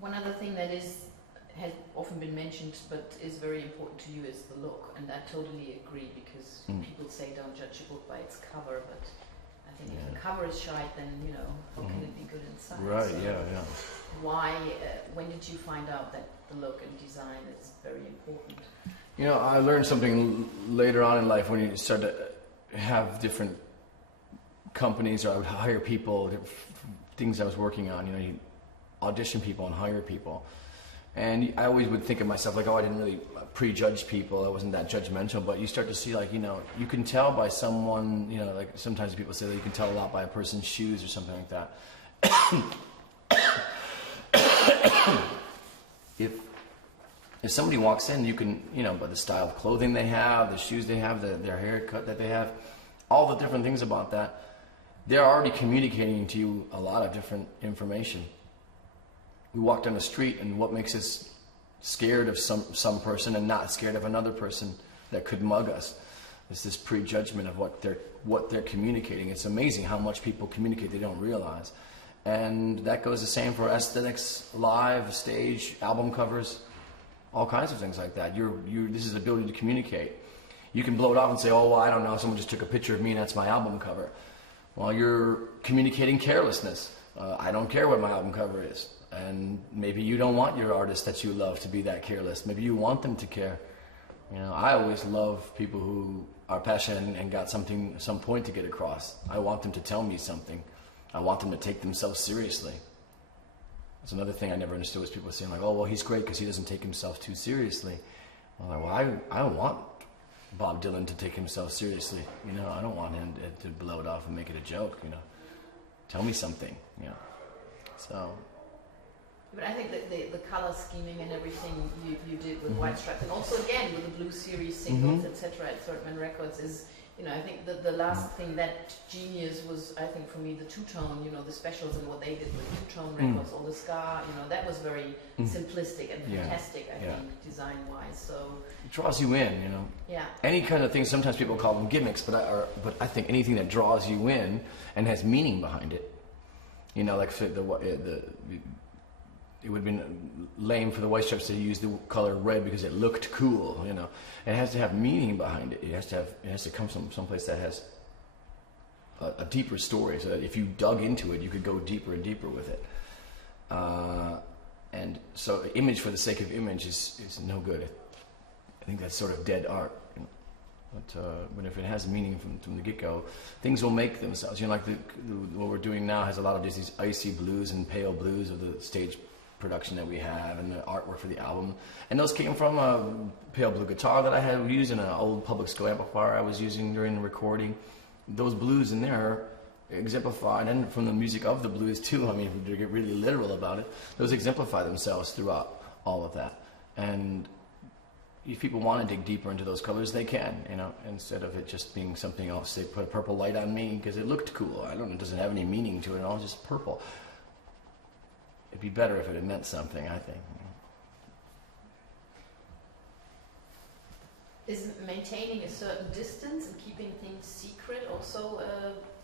One other thing that has often been mentioned but is very important to you is the look, and I totally agree, because people say don't judge a book by its cover, but I think if the cover is shite, then how can it be good inside? Right. So Yeah. why? When did you find out that the look and design is very important? I learned something later on in life when you start to have different companies, or I would hire people, things I was working on. You audition people and hire people. And I always would think of myself like, I didn't really prejudge people. I wasn't that judgmental. But you start to see, like, you can tell by someone, like sometimes people say that you can tell a lot by a person's shoes or something like that. If somebody walks in, you can, by the style of clothing they have, the shoes they have, their haircut that they have, all the different things about that, they're already communicating to you a lot of different information. We walk down the street, and what makes us scared of some person and not scared of another person that could mug us? It's this prejudgment of what they're communicating. It's amazing how much people communicate they don't realize. And that goes the same for aesthetics, live, stage, album covers, all kinds of things like that. This is the ability to communicate. You can blow it off and say, oh, well, I don't know, someone just took a picture of me and that's my album cover. Well, you're communicating carelessness. I don't care what my album cover is. And maybe you don't want your artist that you love to be that careless. Maybe you want them to care. I always love people who are passionate and got some point to get across. I want them to tell me something. I want them to take themselves seriously. That's another thing I never understood, was people saying like, oh, well, he's great because he doesn't take himself too seriously. I want Bob Dylan to take himself seriously. I don't want him to blow it off and make it a joke. Tell me something. So. But I think that the color scheming and everything you did with White Stripes, and also again with the Blue Series singles, etc. at Third Records, is, I think the last thing that genius was, I think for me, the two-tone, the specials and what they did with two-tone records, all the ska, that was very simplistic and fantastic, I think, design-wise. So it draws you in, Yeah. Any kind of thing. Sometimes people call them gimmicks, but I think anything that draws you in and has meaning behind it, like it would have been lame for the White Stripes to use the color red because it looked cool. It has to have meaning behind it. It has to come from someplace that has a deeper story, so that if you dug into it, you could go deeper and deeper with it. And so, image for the sake of image is no good. I think that's sort of dead art. But if it has meaning from the get-go, things will make themselves. Like what we're doing now has a lot of just these icy blues and pale blues of the stage production that we have, and the artwork for the album, and those came from a pale blue guitar that I had used in an old public school amplifier I was using during the recording. Those blues in there exemplified, and from the music of the blues too, to get really literal about it, those exemplify themselves throughout all of that. And if people want to dig deeper into those colors, they can, instead of it just being something else. They put a purple light on me because it looked cool. I don't know, it doesn't have any meaning to it at all, just purple. It'd be better if it had meant something, I think. Is maintaining a certain distance and keeping things secret also,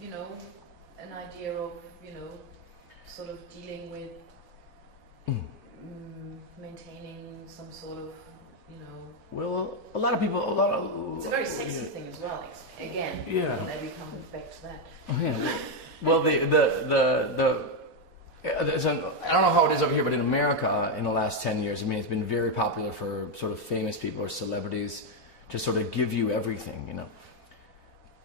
an idea of, sort of dealing with maintaining some sort of, Well, a lot of people, it's a very sexy thing as well. Again, we come back to that. Yeah. Well, I don't know how it is over here, but in America, in the last 10 years, it's been very popular for sort of famous people or celebrities to sort of give you everything,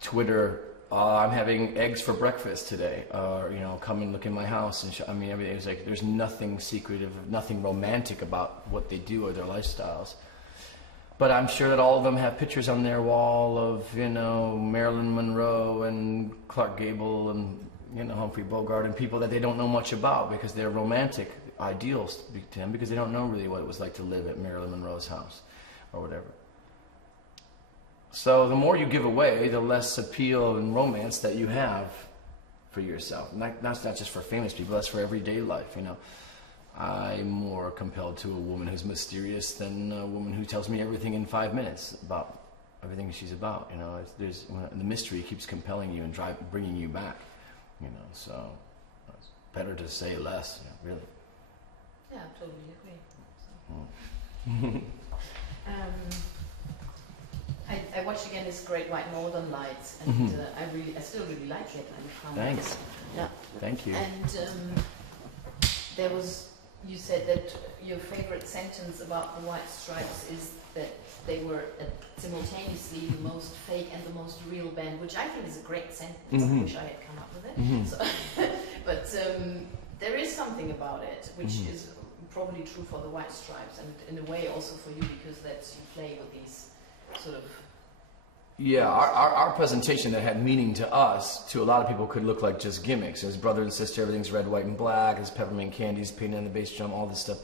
Twitter, I'm having eggs for breakfast today, or, come and look in my house and show. Everything is like, there's nothing secretive, nothing romantic about what they do or their lifestyles. But I'm sure that all of them have pictures on their wall of, Marilyn Monroe and Clark Gable and Humphrey Bogart, and people that they don't know much about because they're romantic ideals to them, because they don't know really what it was like to live at Marilyn Monroe's house or whatever. So the more you give away, the less appeal and romance that you have for yourself. And that's not just for famous people, that's for everyday life, I'm more compelled to a woman who's mysterious than a woman who tells me everything in 5 minutes about everything she's about. The mystery keeps compelling you and bringing you back. So it's better to say less, really. Yeah, I totally agree. So. I watched again this Great White Northern Lights, and I still really like it. Thanks. Yeah. Thank you. And there was, you said that your favorite sentence about the White Stripes is that they were simultaneously the most fake and the most real band, which I think is a great sentence. I wish I had come up with it. So, but there is something about it which is probably true for the White Stripes, and in a way also for you, because that's you play with these sort of. Yeah, our presentation that had meaning to us, to a lot of people, could look like just gimmicks. There's brother and sister, everything's red, white, and black. There's peppermint candies painted on the bass drum, all this stuff.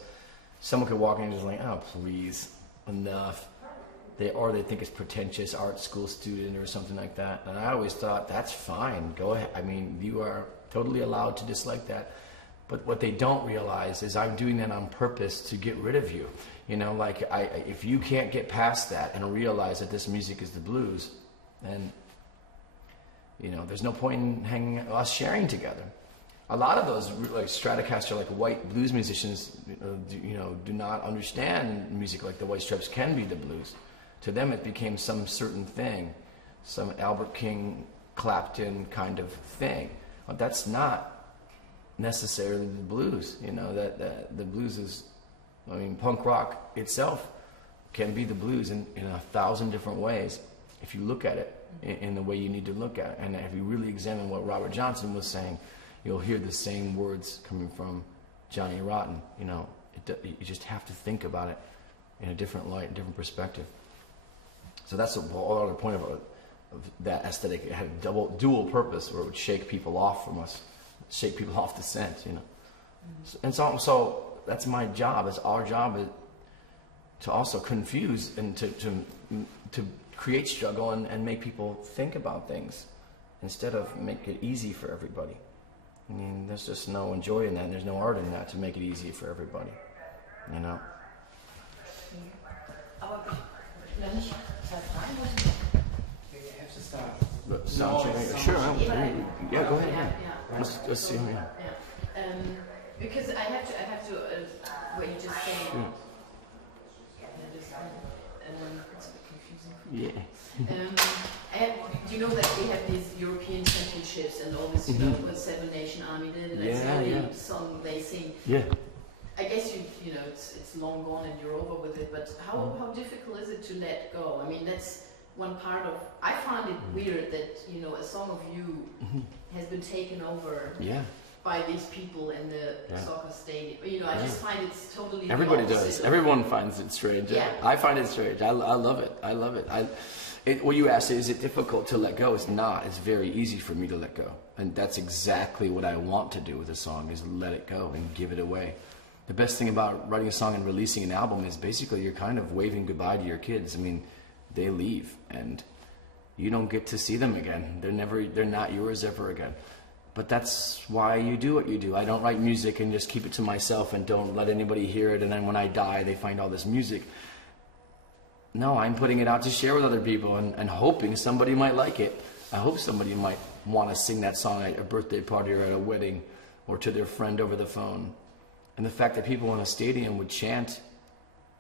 Someone could walk in and just like, oh, please, enough. They think it's pretentious art school student or something like that. And I always thought, that's fine. Go ahead. I mean, you are totally allowed to dislike that. But what they don't realize is I'm doing that on purpose to get rid of you. You know, like if you can't get past that and realize that this music is the blues, then, you know, there's no point in us sharing together. A lot of those like Stratocaster, like white blues musicians, do not understand music like the White Stripes can be the blues. To them, it became some certain thing, some Albert King, Clapton kind of thing. But that's not necessarily the blues. You know, that the blues is, I mean, punk rock itself can be the blues in 1,000 different ways if you look at it in the way you need to look at it. And if you really examine what Robert Johnson was saying, you'll hear the same words coming from Johnny Rotten. You know, you just have to think about it in a different light, a different perspective. So that's the whole other point of that aesthetic. It had a dual purpose, where it would shake people off from us, shake people off the scent, you know. And so that's my job. It's our job is to also confuse and to create struggle and make people think about things instead of make it easy for everybody. I mean, there's just no joy in that, and there's no art in that to make it easy for everybody, you know. Sound check. Sure. Yeah, go ahead. Yeah. Let's see. Yeah. Because I have to. What you just said. It's a bit confusing. Yeah. Do you know that we have these European championships and all this, you know, what Seven Nation Army did, and that's the only song they sing. Yeah. I guess you know it's long gone and you're over with it, but how difficult is it to let go? I mean, that's one part of. I find it weird that, you know, a song of you has been taken over by these people in the soccer stadium. You know, I just find it's totally. Everybody does. Everyone finds it strange. Yeah. I find it strange. I love it. I love it. What you asked, is it difficult to let go? It's not. It's very easy for me to let go, and that's exactly what I want to do with a song: is let it go and give it away. The best thing about writing a song and releasing an album is basically you're kind of waving goodbye to your kids. I mean, they leave and you don't get to see them again. They're not yours ever again. But that's why you do what you do. I don't write music and just keep it to myself and don't let anybody hear it, and then when I die they find all this music. No, I'm putting it out to share with other people and hoping somebody might like it. I hope somebody might want to sing that song at a birthday party or at a wedding or to their friend over the phone. And the fact that people in a stadium would chant,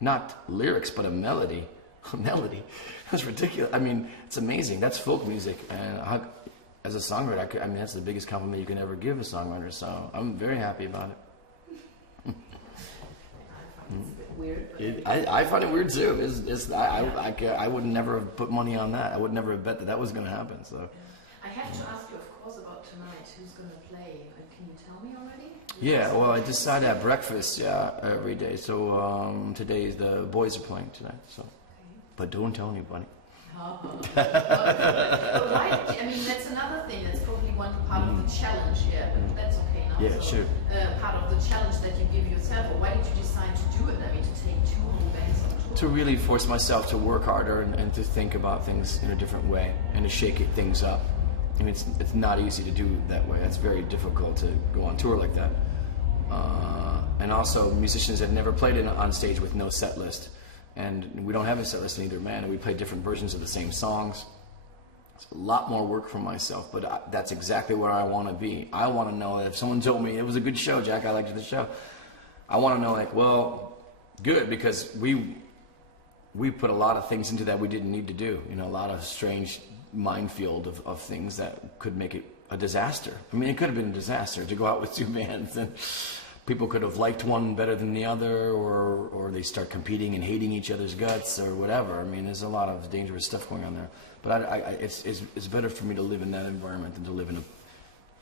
not lyrics, but a melody. A melody. That's ridiculous. I mean, it's amazing. That's folk music. And as a songwriter, I mean, that's the biggest compliment you can ever give a songwriter. So I'm very happy about it. Weird. I find it weird too. I would never have put money on that. I would never have bet that was going to happen. So I have to ask you, of course, about tonight. Who's going to play? Can you tell me already? Yeah, well, I decide at breakfast, every day. So today the boys are playing tonight. So, but don't tell anybody. Well, I mean, that's another thing. That's probably one part of the challenge. Yeah, but that's okay now. Yeah, so, sure. Part of the challenge that you give yourself. Or why did you decide to do it? I mean, to take two whole bands on tour. To really force myself to work harder and to think about things in a different way and to shake things up. I mean, it's not easy to do that way. It's very difficult to go on tour like that. And also, musicians have never played on stage with no set list. And we don't have a set list in either band. We play different versions of the same songs. It's a lot more work for myself, but that's exactly where I want to be. I want to know that if someone told me, it was a good show, Jack, I liked the show, I want to know, like, well, good, because we put a lot of things into that we didn't need to do. You know, a lot of strange minefield of things that could make it a disaster. I mean, it could have been a disaster to go out with two bands, and people could have liked one better than the other, or they start competing and hating each other's guts or whatever. I mean, there's a lot of dangerous stuff going on there. But it's better for me to live in that environment than to live in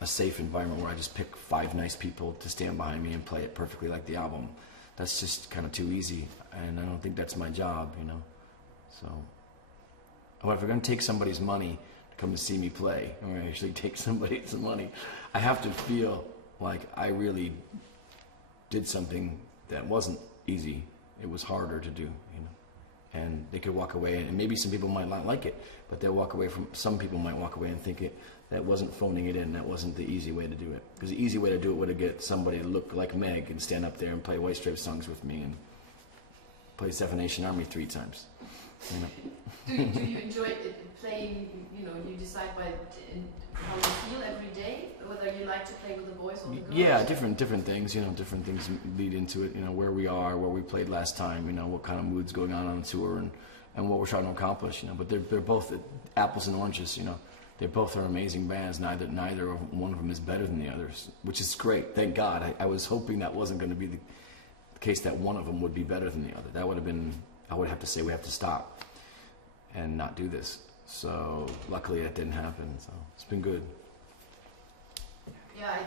a safe environment where I just pick 5 nice people to stand behind me and play it perfectly like the album. That's just kind of too easy, and I don't think that's my job, you know. So, but if we're going to take somebody's money to come to see me play, and we're going to actually take somebody's money, I have to feel like I really did something that wasn't easy. It was harder to do, you know. And they could walk away, and maybe some people might not like it, but they'll walk away from, some people might walk away and think that wasn't phoning it in, that wasn't the easy way to do it. Because the easy way to do it would have get somebody to look like Meg and stand up there and play White Stripes songs with me and play Seven Nation Army 3 times. You know? Do you enjoy playing, you know, you decide how you feel every day, whether you like to play with the boys or the girls? Yeah, different things, you know, different things lead into it, you know, where we are, where we played last time, you know, what kind of mood's going on the tour, and what we're trying to accomplish, you know. But they're both apples and oranges, you know. They both are amazing bands. Neither one of them is better than the others, which is great. Thank God. I was hoping that wasn't going to be the case, that one of them would be better than the other. That would have been, I would have to say we have to stop and not do this. So luckily that didn't happen. So it's been good. Yeah,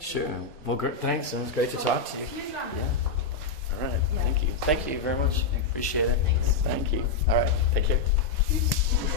Sure. Well, great. Thanks. It was great to talk to you. Yeah. All right. Yeah. Thank you. Thank you very much. I appreciate it. Thanks. Thank you. All right. Take care.